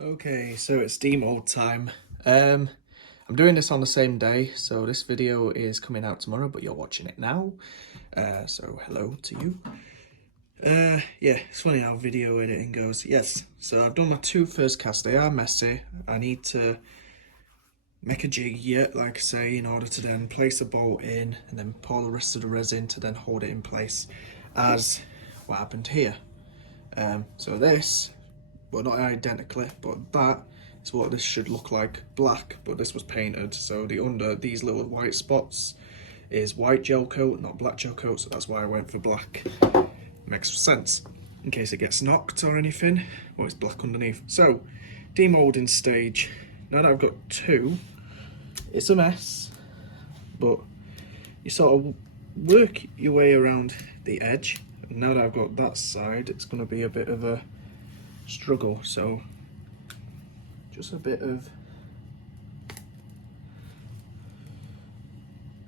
Okay, so it's demold time. I'm doing this on the same day, so this video is coming out tomorrow, but you're watching it now. So hello to you. Yeah, it's funny how video editing goes. Yes, so I've done my two first casts. They are messy. I need to make a jig yet, like I say, in order to then place a bolt in and then pour the rest of the resin to then hold it in place, as what happened here. So this, well, not identically, but that is what this should look like, black, but this was painted. So the under these little white spots is white gel coat, not black gel coat, so that's why I went for black. Makes sense in case it gets knocked or anything. Well, it's black underneath. So demolding stage. Now that I've got two, it's a mess, but you sort of work your way around the edge. And now that I've got that side, it's going to be a bit of a struggle. So just a bit of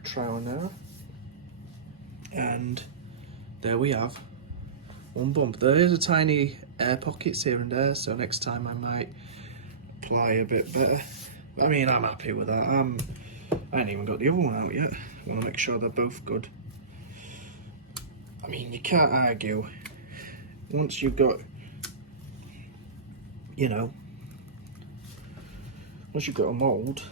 trial and error, and there we have one bump. There is a tiny air pockets here and there, so next time I might apply a bit better. I mean, I'm happy with that. I ain't even got the other one out yet. I want to make sure they're both good. I mean, you can't argue once you've got, you know, once you've got a mould.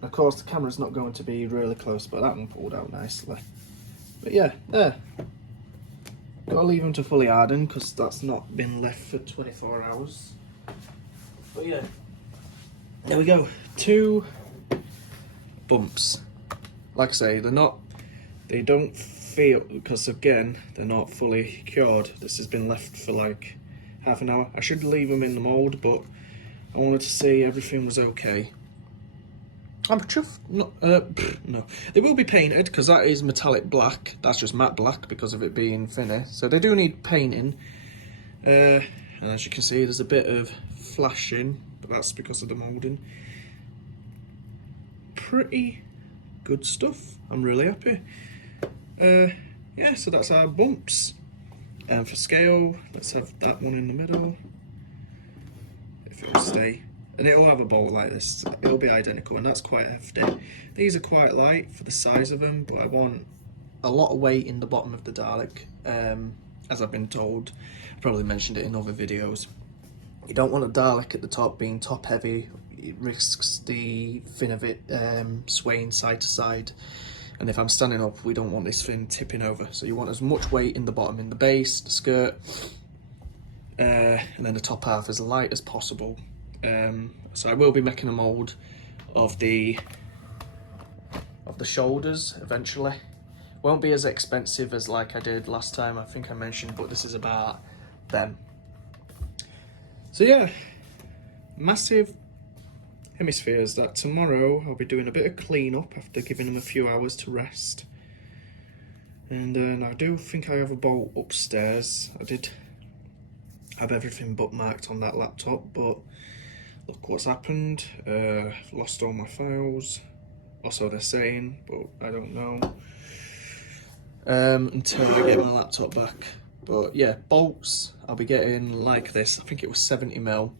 Of course, the camera's not going to be really close, but that one pulled out nicely. But yeah, there. Gotta leave them to fully harden because that's not been left for 24 hours. But yeah, there we go. Two bumps. Like I say, they don't feel, because again, they're not fully cured. This has been left for like half an hour. I should leave them in the mould, but I wanted to see everything was okay. I'm chuffed. No, they will be painted because that is metallic black. That's just matte black because of it being thinner. So they do need painting. And as you can see, there's a bit of flashing, but that's because of the moulding. Pretty good stuff. I'm really happy. Yeah, so that's our bumps. And for scale, let's have that one in the middle. If it will stay. And it'll have a bolt like this, it'll be identical, and that's quite hefty. These are quite light for the size of them, but I want a lot of weight in the bottom of the Dalek, as I've been told. I probably mentioned it in other videos. You don't want a Dalek at the top being top heavy. It risks the fin of it swaying side to side. And if I'm standing up, we don't want this fin tipping over. So you want as much weight in the bottom, in the base, the skirt, and then the top half as light as possible. So I will be making a mould of the shoulders eventually. Won't be as expensive as like I did last time, I think I mentioned, but this is about them. So yeah, massive hemispheres. That tomorrow I'll be doing a bit of clean up after giving them a few hours to rest. And I do think I have a bolt upstairs. I did have everything bookmarked on that laptop, but look what's happened. I've lost all my files, or so they're saying, but I don't know until I get my laptop back. But yeah, bolts I'll be getting like this. I think it was 70mm.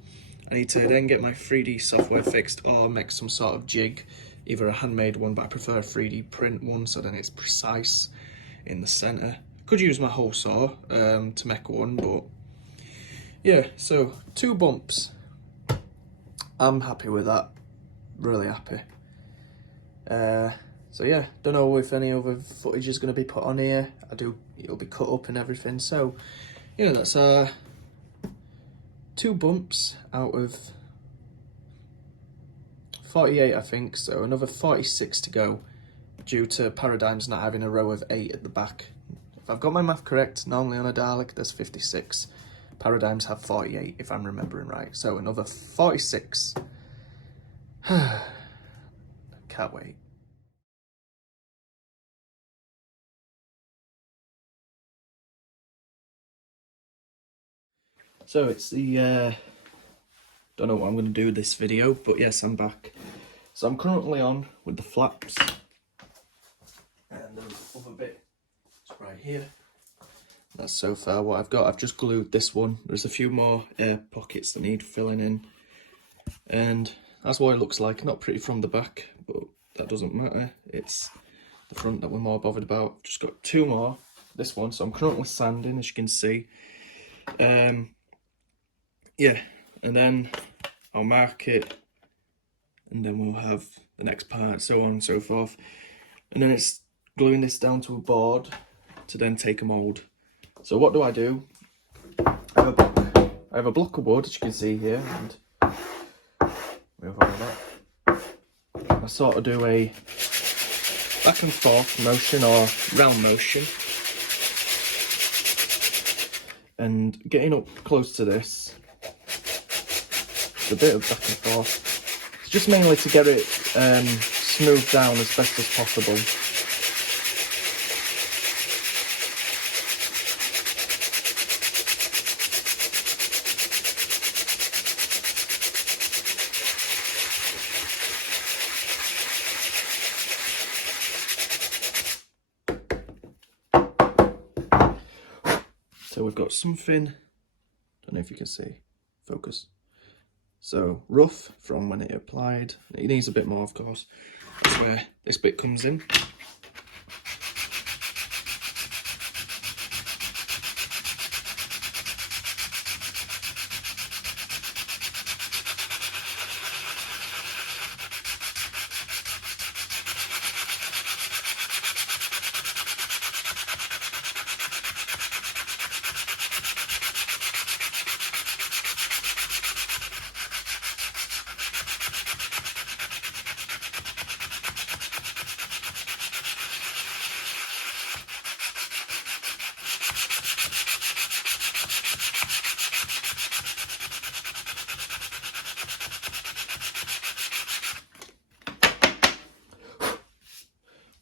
I need to then get my 3D software fixed or make some sort of jig, either a handmade one, but I prefer a 3D print one so then it's precise in the centre. Could use my hole saw to make one, but yeah, so two bumps. I'm happy with that, really happy. So yeah, don't know if any other footage is going to be put on here. It'll be cut up and everything. So yeah, that's two bumps out of 48, I think. So another 46 to go, due to Paradigms not having a row of 8 at the back. If I've got my math correct, normally on a Dalek there's 56. Paradigms have 48, if I'm remembering right. So another 46. Can't wait. So it's the, don't know what I'm going to do with this video, but yes, I'm back. So I'm currently on with the flaps. And the other bit is right here. That's so far what I've got. I've just glued this one. There's a few more pockets that need filling in. And that's what it looks like. Not pretty from the back, but that doesn't matter. It's the front that we're more bothered about. Just got two more. This one, so I'm currently sanding, as you can see. Yeah, and then I'll mark it, and then we'll have the next part, so on and so forth. And then it's gluing this down to a board to then take a mould. So what do? I have a block of wood, as you can see here, and move on with that. I sort of do a back and forth motion or round motion. And getting up close to this, a bit of back and forth. It's just mainly to get it smoothed down as best as possible. So we've got something, don't know if you can see, focus. So rough from when it applied. It needs a bit more, of course. That's where this bit comes in.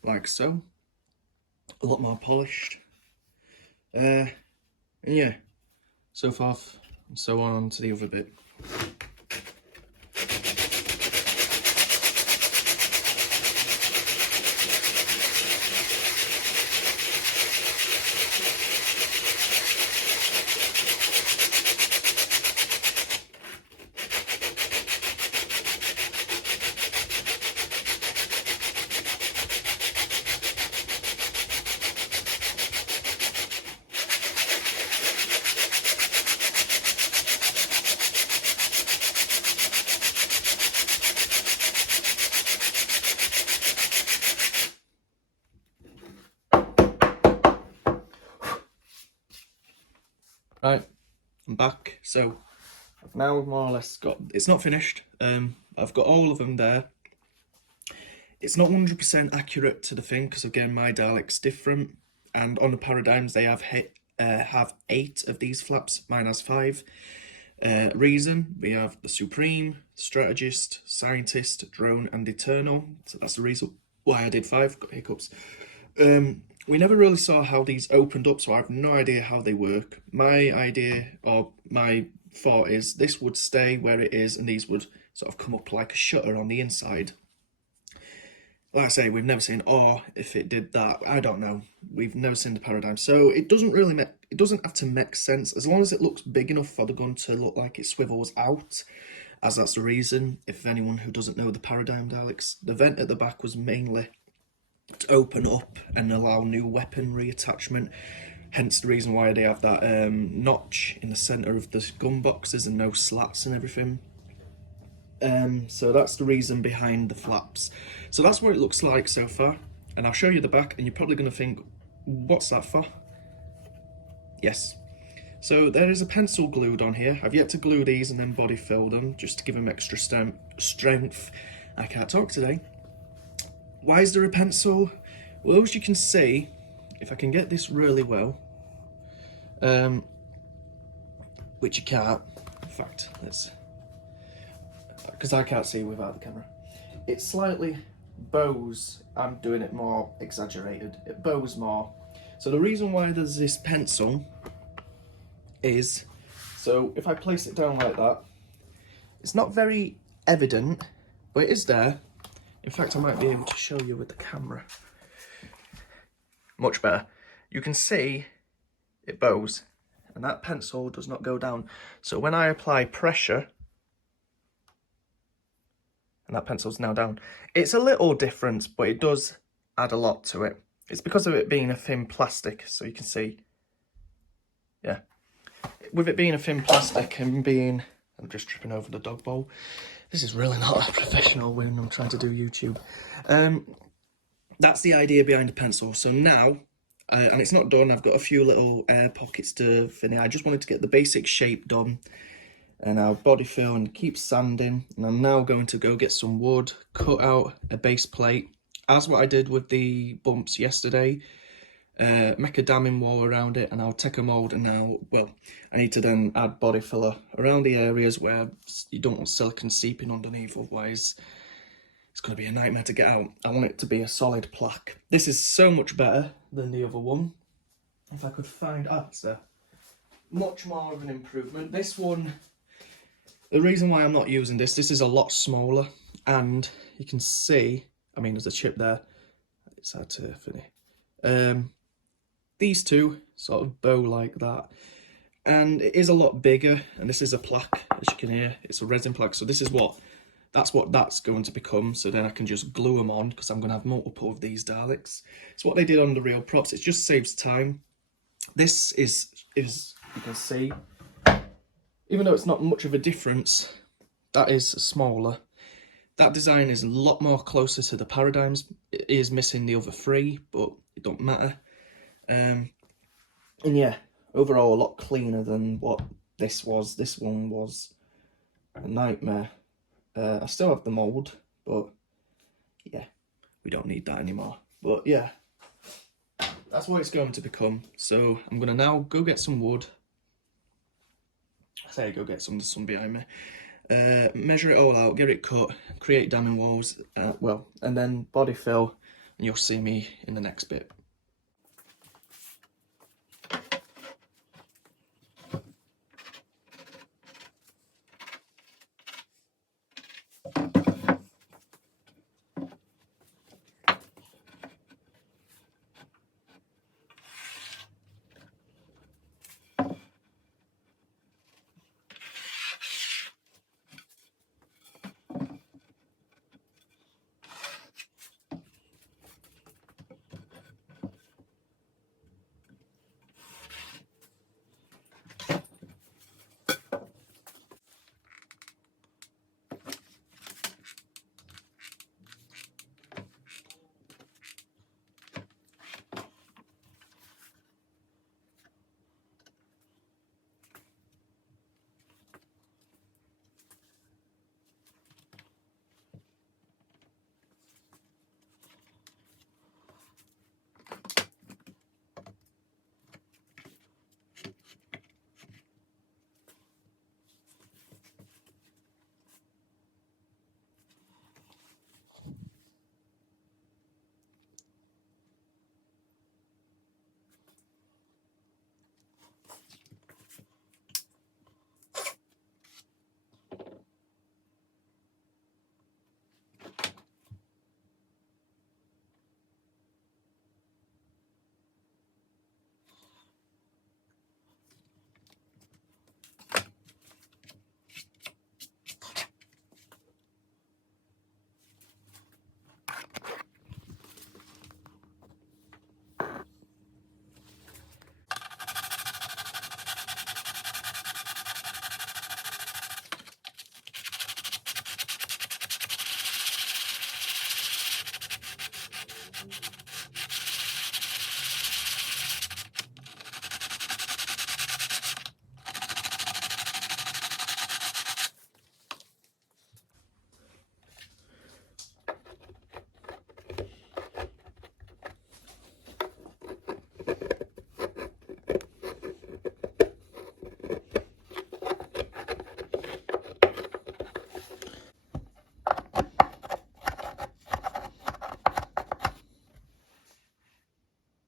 Like so, a lot more polished, and yeah, so forth and so on to the other bit. Right, I'm back. So I've now more or less got, it's not finished. I've got all of them there. It's not 100% accurate to the thing because again my Dalek's different, and on the paradigms they have 8 of these flaps. Mine has 5. Reason, we have the Supreme, Strategist, Scientist, Drone and Eternal. So that's the reason why I did 5. Got hiccups. We never really saw how these opened up, so I have no idea how they work. My idea, or my thought is, this would stay where it is and these would sort of come up like a shutter on the inside. Like I say, we've never seen, or if it did that, I don't know. We've never seen the paradigm. So it doesn't really make, it doesn't have to make sense, as long as it looks big enough for the gun to look like it swivels out, as that's the reason. If anyone who doesn't know the paradigm Daleks, the vent at the back was mainly to open up and allow new weaponry attachment, hence the reason why they have that notch in the centre of the gun boxes and no slats and everything. So that's the reason behind the flaps. So that's what it looks like so far, and I'll show you the back and you're probably going to think, what's that for? Yes, so there is a pencil glued on here. I've yet to glue these and then body fill them just to give them extra strength. I can't talk today. Why is there a pencil? Well, as you can see, if I can get this really well, which you can't, in fact, let's, because I can't see without the camera, it slightly bows. I'm doing it more exaggerated, it bows more. So the reason why there's this pencil is, so if I place it down like that, it's not very evident, but it is there. In fact, I might be able to show you with the camera. Much better. You can see it bows, and that pencil does not go down. So when I apply pressure, and that pencil's now down, it's a little different, but it does add a lot to it. It's because of it being a thin plastic, so you can see, yeah. With it being a thin plastic and being, I'm just tripping over the dog bowl. This is really not a professional when I'm trying to do YouTube. That's the idea behind the pencil. So now, and it's not done, I've got a few little air pockets to finish. I just wanted to get the basic shape done, and I'll body fill and keep sanding. And I'm now going to go get some wood, cut out a base plate, as what I did with the bumps yesterday. Make a damming wall around it, and I'll take a mould, and now, well, I need to then add body filler around the areas where you don't want silicone seeping underneath, otherwise it's going to be a nightmare to get out. I want it to be a solid plaque. This is so much better than the other one. If I could find, it's much more of an improvement. This one, the reason why I'm not using this is a lot smaller, and you can see, I mean, there's a chip there, it's hard to finish. These two sort of bow like that, and it is a lot bigger, and this is a plaque, as you can hear, it's a resin plaque, so this is that's what that's going to become, so then I can just glue them on, because I'm going to have multiple of these Daleks. It's what they did on the real props, it just saves time. This is you can see, even though it's not much of a difference, that is smaller. That design is a lot more closer to the Paradigms. It is missing the other three, but it don't matter. And yeah, overall a lot cleaner than what this was. This one was a nightmare. I still have the mould, but yeah, we don't need that anymore. But yeah, that's what it's going to become. So I'm going to now go get some wood. I say go get some, there's some behind me. Measure it all out, get it cut, create damming walls, and then body fill, and you'll see me in the next bit.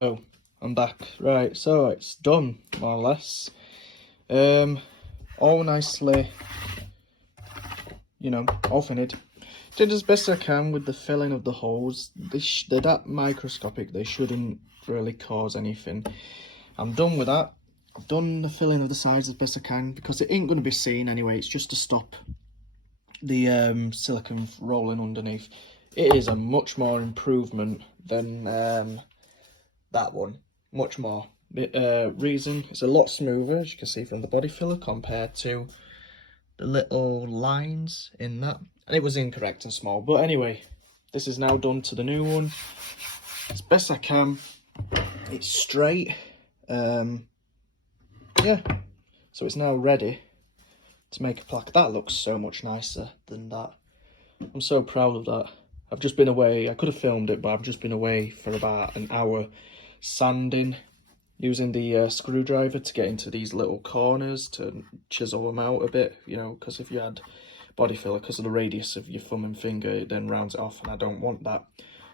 Oh, I'm back. Right, so it's done, more or less. All nicely, all finished. Did as best I can with the filling of the holes. They're that microscopic, they shouldn't really cause anything. I'm done with that. I've done the filling of the sides as best I can because it ain't going to be seen anyway. It's just to stop the silicone rolling underneath. It is a much more improvement than that one. Much more. Reason, it's a lot smoother, as you can see from the body filler, compared to the little lines in that. And it was incorrect and small. But anyway, this is now done to the new one. As best I can. It's straight. Yeah. So it's now ready to make a plaque. That looks so much nicer than that. I'm so proud of that. I've just been away. I could have filmed it, but I've just been away for about an hour sanding, using the screwdriver to get into these little corners to chisel them out a bit, you know, because if you had body filler, because of the radius of your thumb and finger, it then rounds it off, and I don't want that.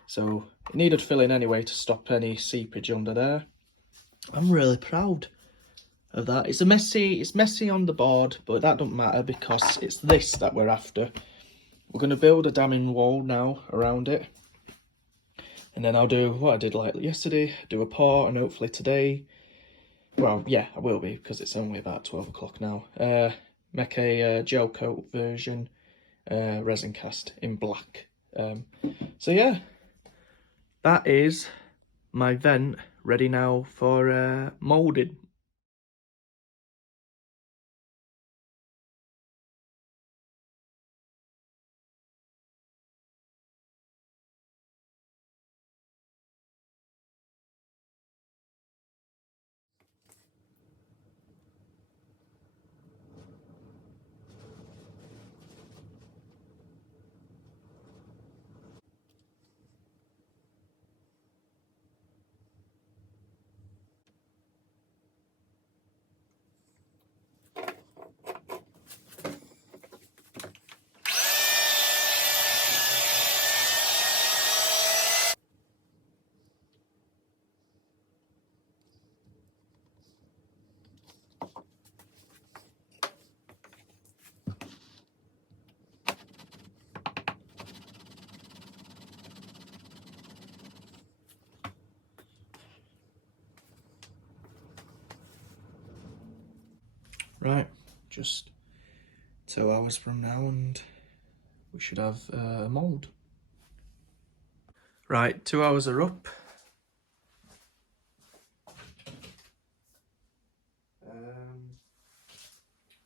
So it needed filling anyway to stop any seepage under there. I'm really proud of that. It's messy on the board, but that don't matter because it's this that we're after. We're going to build a damming wall now around it. And then I'll do what I did like yesterday, do a pour, and hopefully today, well, yeah, I will be because it's only about 12 o'clock now, make a gel coat version, resin cast in black. So yeah, that is my vent ready now for moulding. Right, just 2 hours from now and we should have a mould. Right, 2 hours are up.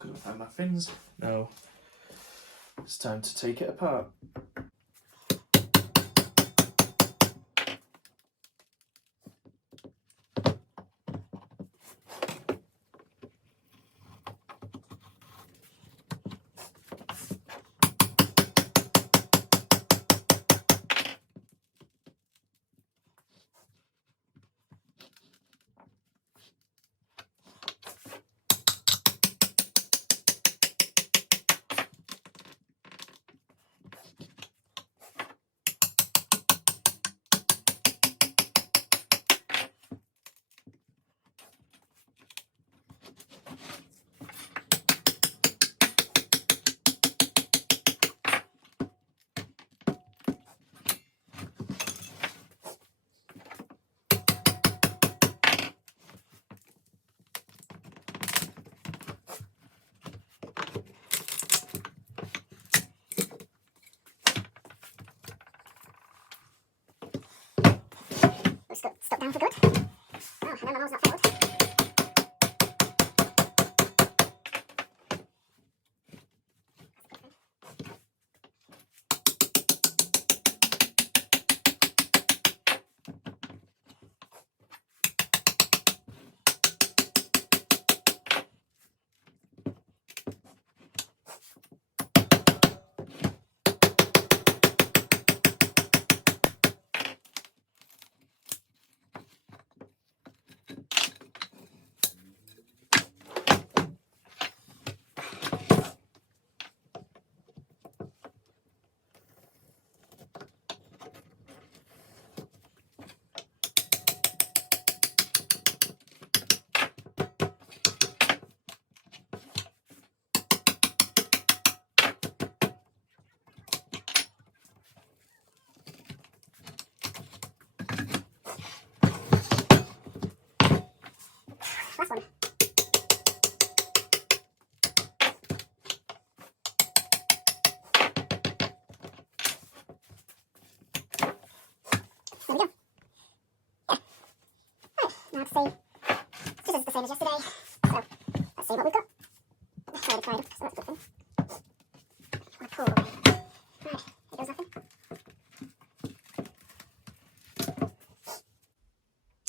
Couldn't find my fins. No, it's time to take it apart. the same as yesterday. So let's see what we've got. It's already dried up, so that's a good thing. I want to pull away. Right, it does nothing.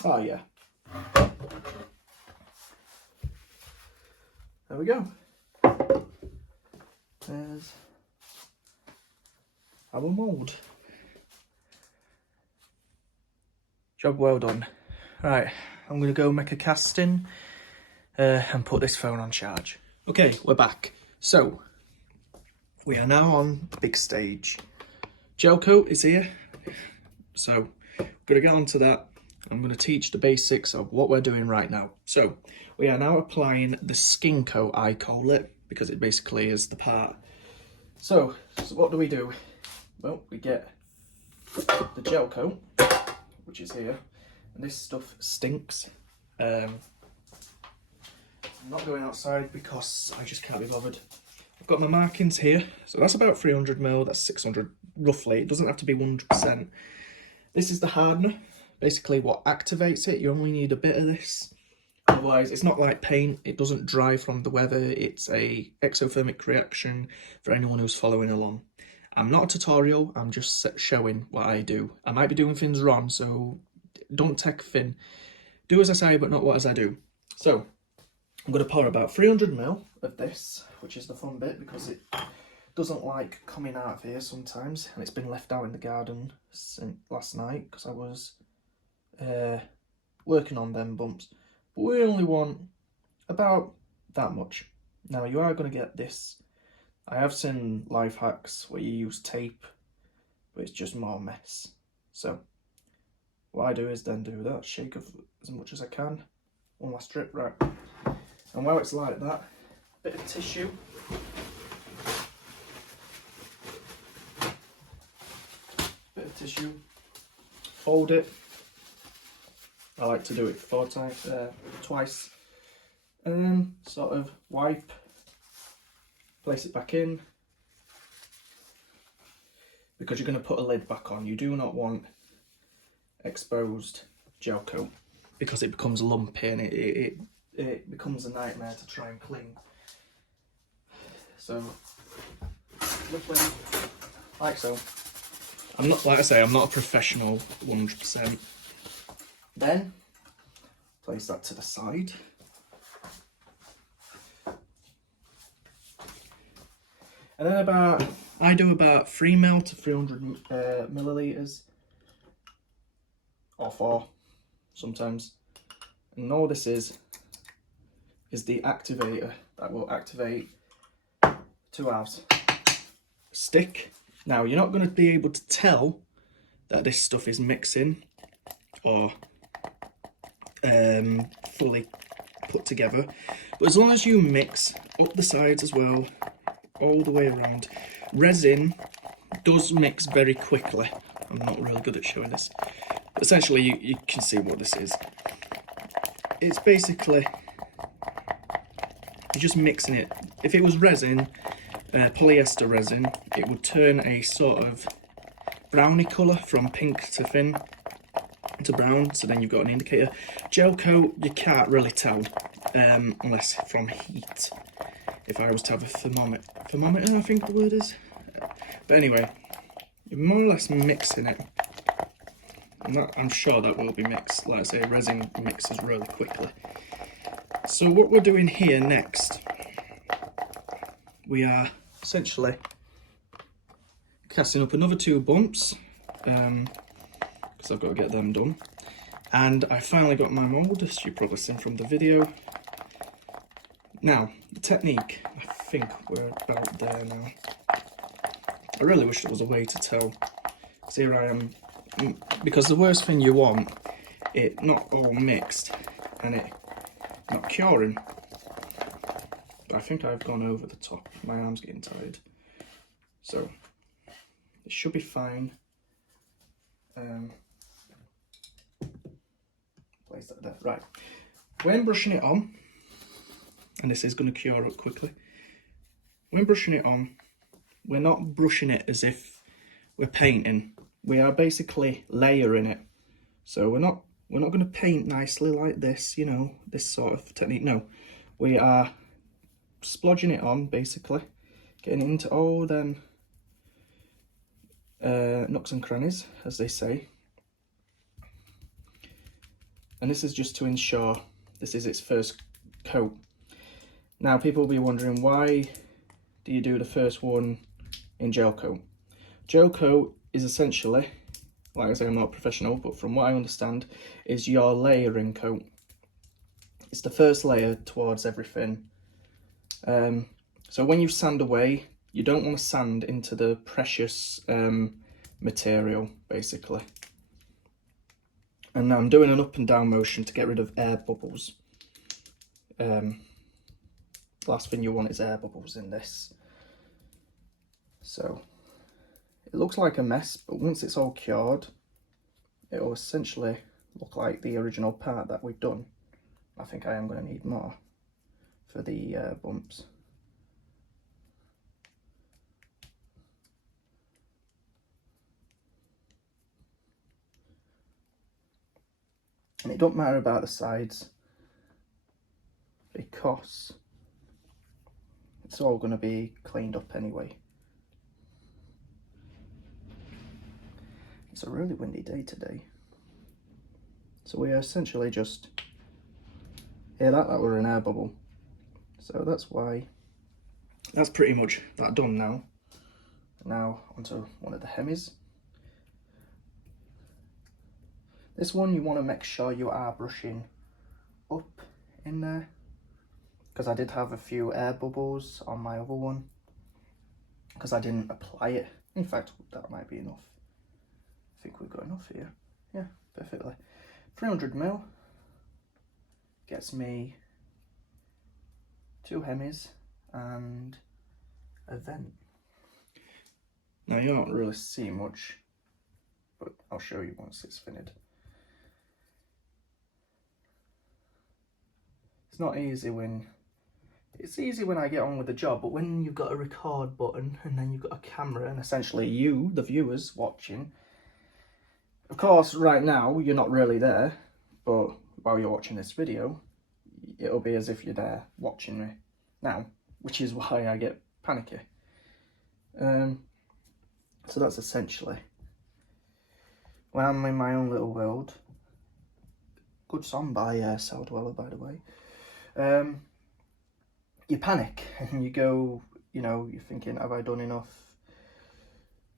Oh yeah. There we go. There's our mould. Job well done. Right, I'm going to go make a casting and put this phone on charge. Okay, we're back. So, we are now on the big stage. Gel coat is here. So, I'm going to get onto that. I'm going to teach the basics of what we're doing right now. So, we are now applying the skin coat, I call it, because it basically is the part. So what do? Well, we get the gel coat, which is here, and this stuff stinks. I'm not going outside because I just can't be bothered. I've got my markings here, so that's about 300ml, that's 600 roughly. It doesn't have to be 100%. This is the hardener, basically what activates it. You only need a bit of this. Otherwise, it's not like paint, it doesn't dry from the weather. It's a exothermic reaction for anyone who's following along. I'm not a tutorial, I'm just showing what I do. I might be doing things wrong, so don't take Finn. Do as I say, but not what as I do. So, I'm going to pour about 300ml of this, which is the fun bit, because it doesn't like coming out of here sometimes, and it's been left out in the garden since last night, because I was working on them bumps. But we only want about that much. Now you are going to get this. I have seen life hacks where you use tape, but it's just more mess. So what I do is then do that, shake as much as I can. One last strip, right. And while it's like that, bit of tissue. Fold it. I like to do it twice, and then sort of wipe, place it back in, because you're going to put a lid back on. You do not want exposed gel coat because it becomes lumpy and it becomes a nightmare to try and clean. So, like so. I'm not, like I say, I'm not a professional 100%. Then, place that to the side. And then I do about 3ml to 300 millilitres, or 4 sometimes. And all this is the activator that will activate 2 halves. Stick. Now, you're not going to be able to tell that this stuff is mixing or fully put together, but as long as you mix up the sides as well, all the way around. Resin does mix very quickly. I'm not really good at showing this. But essentially, you can see what this is. It's basically, you're just mixing it. If it was resin, polyester resin, it would turn a sort of browny colour from pink to thin to brown, so then you've got an indicator. Gel coat, you can't really tell unless from heat. If I was to have a thermometer, I think the word is. But anyway, you're more or less mixing it. I'm sure that will be mixed. Like I say, resin mixes really quickly. So what we're doing here next, we are essentially casting up another 2 bumps, because I've got to get them done. And I finally got my mould, as you've probably seen from the video. Now, the technique, I think we're about there now. I really wish there was a way to tell. So here I am, because the worst thing you want, it not all mixed and it not curing. But I think I've gone over the top. My arm's getting tired. So, it should be fine. Place that there. Right. When brushing it on, and this is going to cure up quickly. When brushing it on, we're not brushing it as if we're painting. We are basically layering it. So we're we're not going to paint nicely like this, you know, this sort of technique. No, we are splodging it on, basically, getting into all them nooks and crannies, as they say. And this is just to ensure this is its first coat. Now, people will be wondering, why do you do the first one in gel coat? Gel coat is essentially, like I say, I'm not a professional, but from what I understand, is your layering coat. It's the first layer towards everything. So when you sand away, you don't want to sand into the precious material, basically. And now I'm doing an up and down motion to get rid of air bubbles. Last thing you want is air bubbles in this. So it looks like a mess, but once it's all cured, it will essentially look like the original part that we've done. I think I am going to need more for the bumps. And it don't matter about the sides, because it's all going to be cleaned up anyway. It's a really windy day today. So we are essentially just, yeah, that were an air bubble. So that's why, that's pretty much that done now. Now onto one of the hemis. This one you want to make sure you are brushing up in there, because I did have a few air bubbles on my other one because I didn't apply it. In fact, that might be enough. I think we've got enough here. Yeah, perfectly. 300ml gets me 2 hemis and a vent. Now you don't really see much, but I'll show you once it's finished. It's not easy when, it's easy when I get on with the job, but when you've got a record button and then you've got a camera and essentially you, the viewers, watching. Of course, right now, you're not really there, but while you're watching this video, it'll be as if you're there watching me now, which is why I get panicky. So that's essentially, when I'm in my own little world, good song by Cell Dweller, by the way, you panic and you go, you know, you're thinking, have I done enough?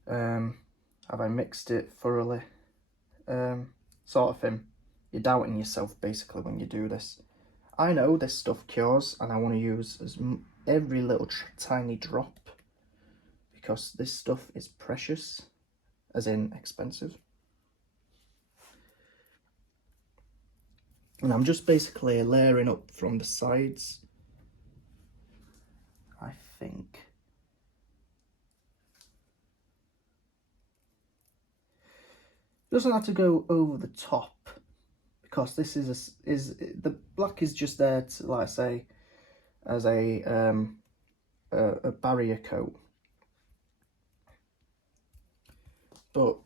Have I mixed it thoroughly? Sort of thing. You're doubting yourself basically when you do this. I know this stuff cures and I want to use every little tiny drop, because this stuff is precious, as in expensive. And I'm just basically layering up from the sides, I think. It doesn't have to go over the top, because this is the black is just there to, like I say, as a barrier coat. But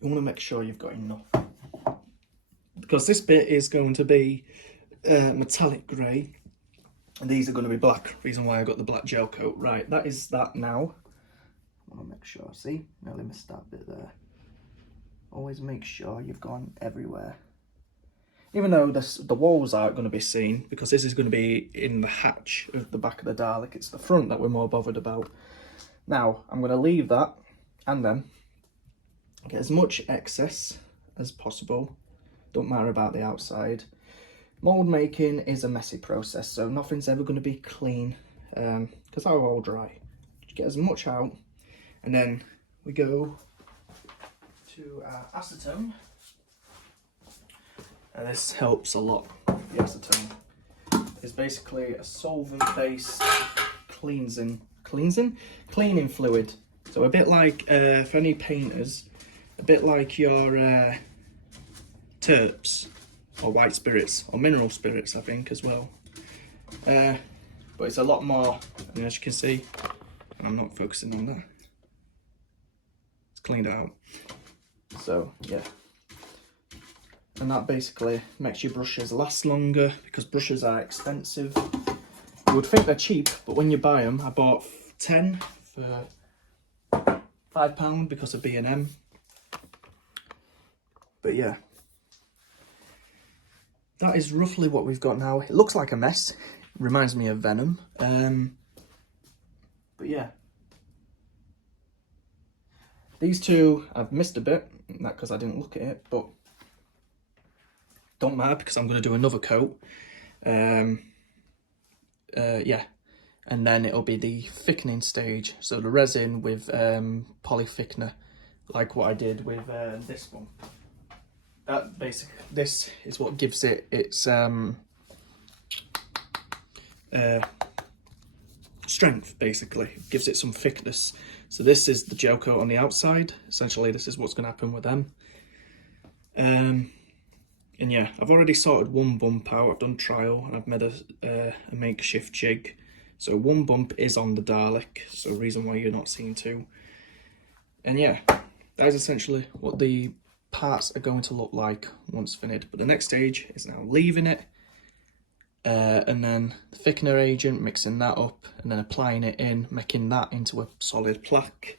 you want to make sure you've got enough, because this bit is going to be metallic grey and these are going to be black. Reason why I got the black gel coat. Right, that is that now. I want to make sure, see, nearly missed that bit there. Always make sure you've gone everywhere. Even though the walls aren't going to be seen, because this is going to be in the hatch of the back of the Dalek. It's the front that we're more bothered about. Now, I'm going to leave that and then get as much excess as possible. Don't matter about the outside. Mould making is a messy process, so nothing's ever going to be clean, because they're all dry. Just get as much out, and then we go to acetone. And this helps a lot. The acetone is basically a solvent-based cleaning fluid. So a bit like, for any painters, a bit like your terps or white spirits or mineral spirits, I think, as well. But it's a lot more, and as you can see, I'm not focusing on that. It's cleaned out. So yeah, and that basically makes your brushes last longer, because brushes are expensive. You would think they're cheap, but when you buy them, I bought 10 for £5 because of B&M. But yeah, that is roughly what we've got now. It looks like a mess. It reminds me of Venom. But yeah. These two, I've missed a bit, not because I didn't look at it, but don't matter because I'm going to do another coat. Yeah, and then it'll be the thickening stage. So the resin with poly thickener, like what I did with this one. That this is what gives it its strength, basically. It gives it some thickness. So this is the gel coat on the outside. Essentially, this is what's going to happen with them. And yeah, I've already sorted one bump out. I've done trial and I've made a makeshift jig. So one bump is on the Dalek, so reason why you're not seeing two. And yeah, that is essentially what the parts are going to look like once finished. But the next stage is now leaving it, and then the thickener agent, mixing that up, and then applying it in, making that into a solid plaque.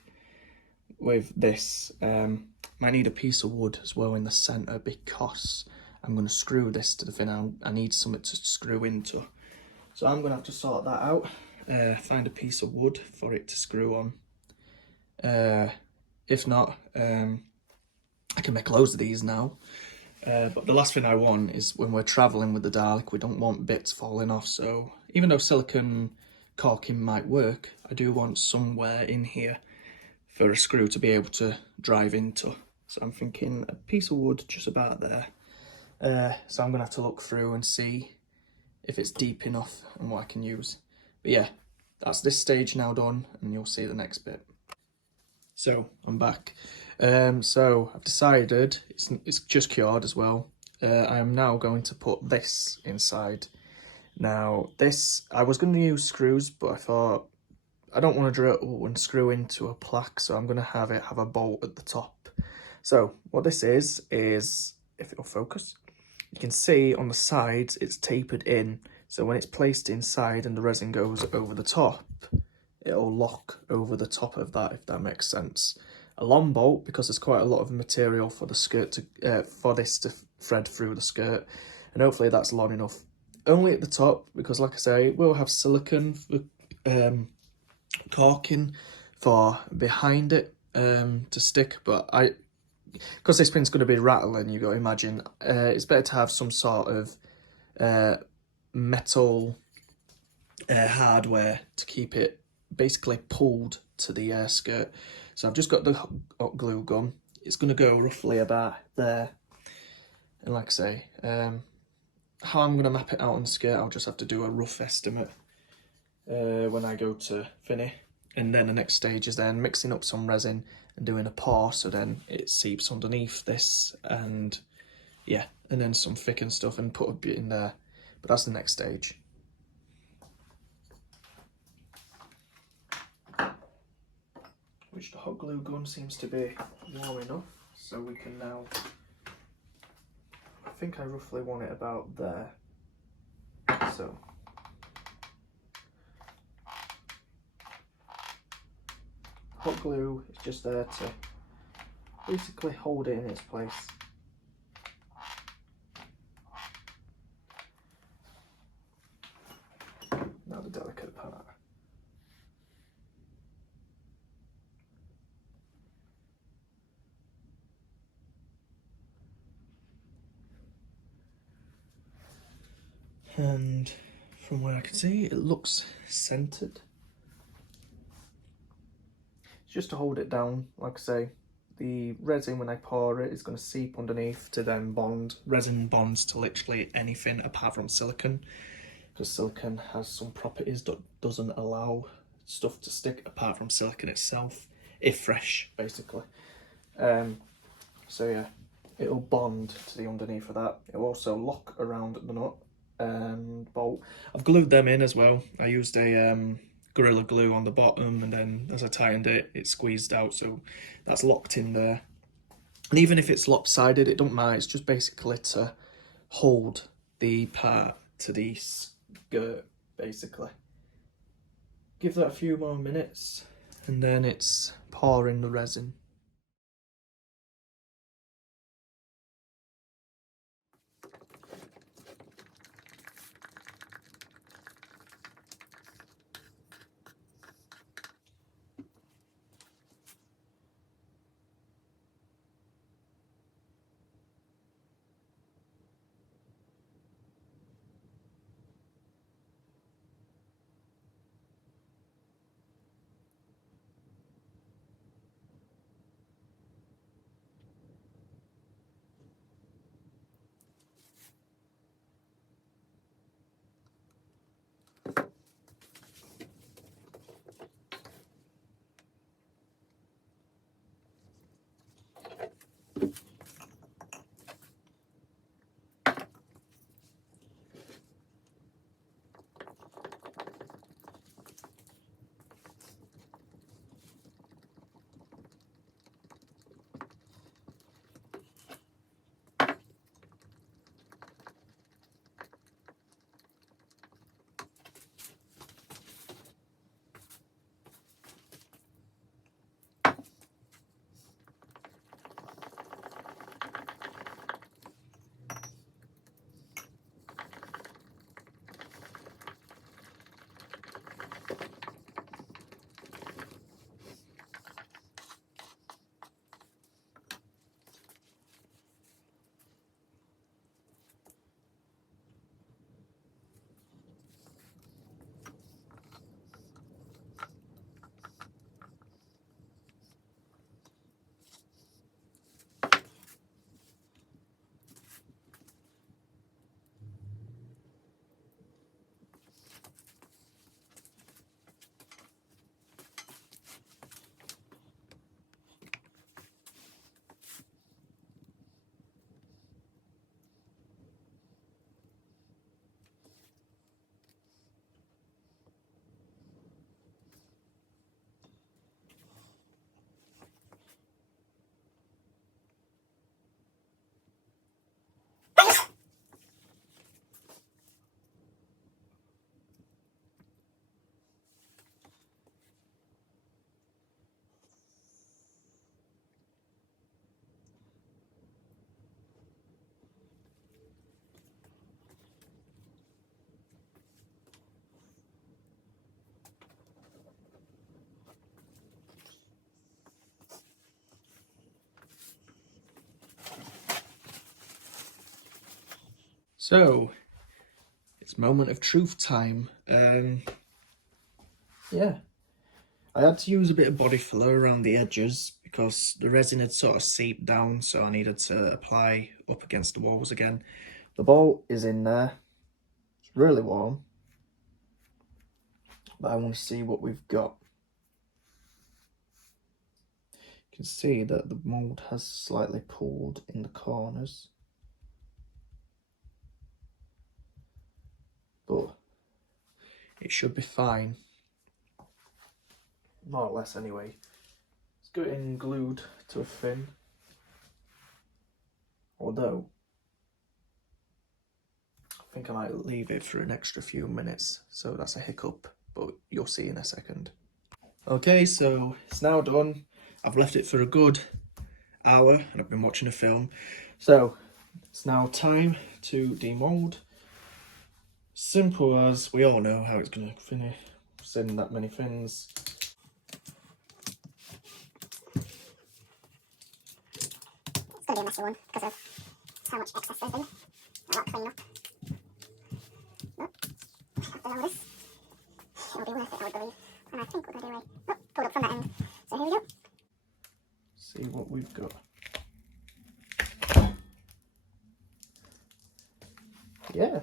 With this, might need a piece of wood as well in the centre, because I'm going to screw this to the thing. I need something to screw into. So I'm going to have to sort that out, find a piece of wood for it to screw on. If not, I can make loads of these now. But the last thing I want is when we're travelling with the Dalek, we don't want bits falling off. So even though silicone caulking might work, I do want somewhere in here for a screw to be able to drive into. So I'm thinking a piece of wood just about there. So I'm going to have to look through and see if it's deep enough and what I can use. But yeah, that's this stage now done, and you'll see the next bit. So I'm back. So I've decided it's just cured as well. I am now going to put this inside. Now this, I was going to use screws, but I thought I don't want to drill and screw into a plaque, so I'm going to have a bolt at the top. So what this is if it'll focus, you can see on the sides it's tapered in. So when it's placed inside and the resin goes over the top, it'll lock over the top of that, if that makes sense. A long bolt, because there's quite a lot of material for the skirt to for this to thread through the skirt, and hopefully that's long enough. Only at the top, because like I say, we'll have silicone caulking for behind it to stick, but because this pin's going to be rattling, you've got to imagine, it's better to have some sort of metal hardware to keep it basically pulled to the skirt. So I've just got the hot glue gun. It's going to go roughly about there. And like I say, how I'm going to map it out on the skirt, I'll just have to do a rough estimate when I go to finish. And then the next stage is then mixing up some resin and doing a pour, so then it seeps underneath this, and yeah, and then some thicken stuff and put a bit in there. But that's the next stage. Which the hot glue gun seems to be warm enough, so we can now, I think I roughly want it about there. So hot glue is just there to basically hold it in its place. Now the delicate part. And from where I can see, it looks centered. It's just to hold it down. Like I say, the resin, when I pour it, is going to seep underneath to then bond. Resin bonds to literally anything apart from silicone, because silicone has some properties that doesn't allow stuff to stick apart from silicone itself, if fresh, basically. So yeah, it'll bond to the underneath of that. It'll also lock around the nut and bolt. I've glued them in as well. I used a Gorilla Glue on the bottom, and then as I tightened it, it squeezed out, so that's locked in there. And even if it's lopsided, it don't matter. It's just basically to hold the part to the skirt, basically. Give that a few more minutes, and then it's pouring the resin. So, it's moment of truth time. Yeah, I had to use a bit of body filler around the edges because the resin had sort of seeped down, so I needed to apply up against the walls again. The bolt is in there. It's really warm, but I want to see what we've got. You can see that the mould has slightly pulled in the corners, but it should be fine. More or less anyway. It's getting glued to a fin, although I think I might leave it for an extra few minutes, so that's a hiccup, but you'll see in a second. Okay, so it's now done. I've left it for a good hour and I've been watching a film. So it's now time to demold. Simple as we all know how it's going to finish. Send that many fins. It's going to be a messy one because of how much excess there's been. A lot clean up. But after all this, it'll be worth it, I would believe. And I think we're going to do pulled up from that end. So here we go. See what we've got. Yeah.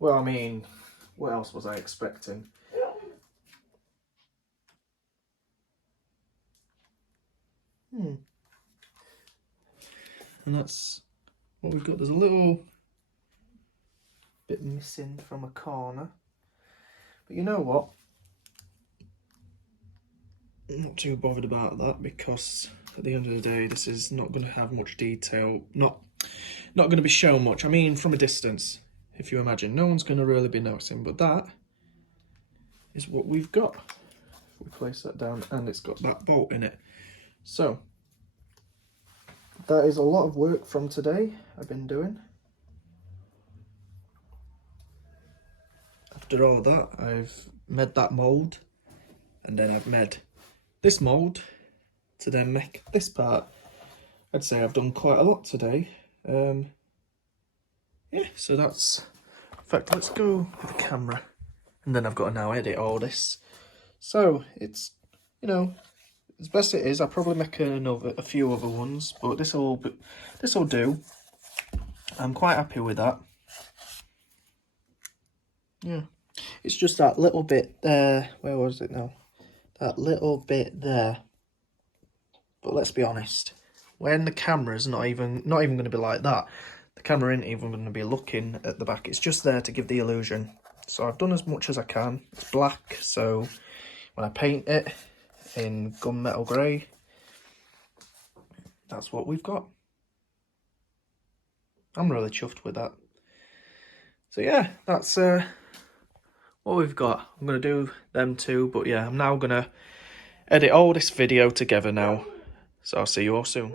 Well, I mean, what else was I expecting? And that's what we've got. There's a little bit missing from a corner. But you know what? not too bothered about that, because at the end of the day, this is not going to have much detail. Not going to be shown much. I mean, from a distance, if you imagine, no one's going to really be noticing. But that is what we've got. We place that down, and it's got that bolt in it. So that is a lot of work from today I've been doing. After all that, I've made that mould, and then I've made this mould to then make this part. I'd say I've done quite a lot today. Yeah, so that's, in fact, let's go with the camera, and then I've got to now edit all this. So it's, you know, as best it is, I'll probably make a few other ones, but this'll do. I'm quite happy with that. Yeah, it's just that little bit there. Where was it now? That little bit there. But let's be honest, when the camera's not even going to be like that, the camera isn't even going to be looking at the back. It's just there to give the illusion. So I've done as much as I can. It's black, so when I paint it in gunmetal grey, that's what we've got. I'm really chuffed with that. So yeah, that's what we've got. I'm going to do them too, but yeah, I'm now going to edit all this video together now. So I'll see you all soon.